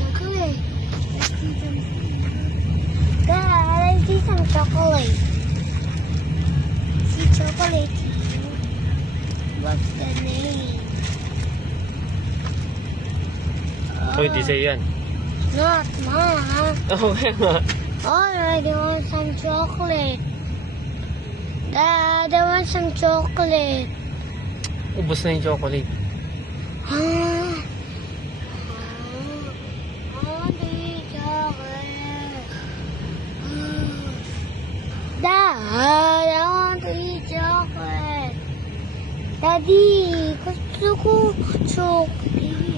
chocolate. Dad, I see some chocolate. See chocolate. What's the name? Hoy, di sa'yo yan. Not mine. Okay nga. I want some chocolate. Dad, I want some chocolate. Ubus na yung chocolate. I want to eat chocolate. Dad, I want to eat chocolate. Daddy, gusto ko chocolate.